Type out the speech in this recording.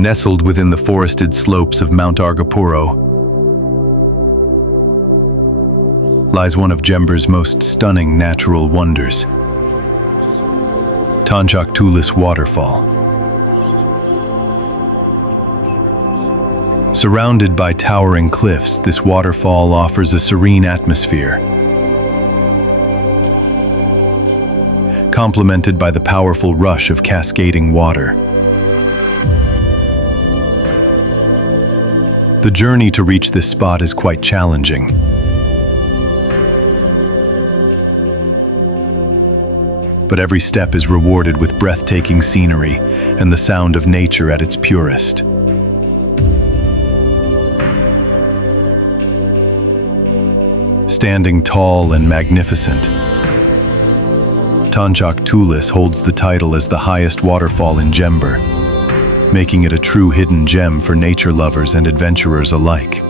Nestled within the forested slopes of Mount Argopuro lies one of Jember's most stunning natural wonders, Tancak Tulis Waterfall. Surrounded by towering cliffs, this waterfall offers a serene atmosphere, complemented by the powerful rush of cascading water. The journey to reach this spot is quite challenging. But every step is rewarded with breathtaking scenery and the sound of nature at its purest. Standing tall and magnificent, Tancak Tulis holds the title as the highest waterfall in Jember, making it a true hidden gem for nature lovers and adventurers alike.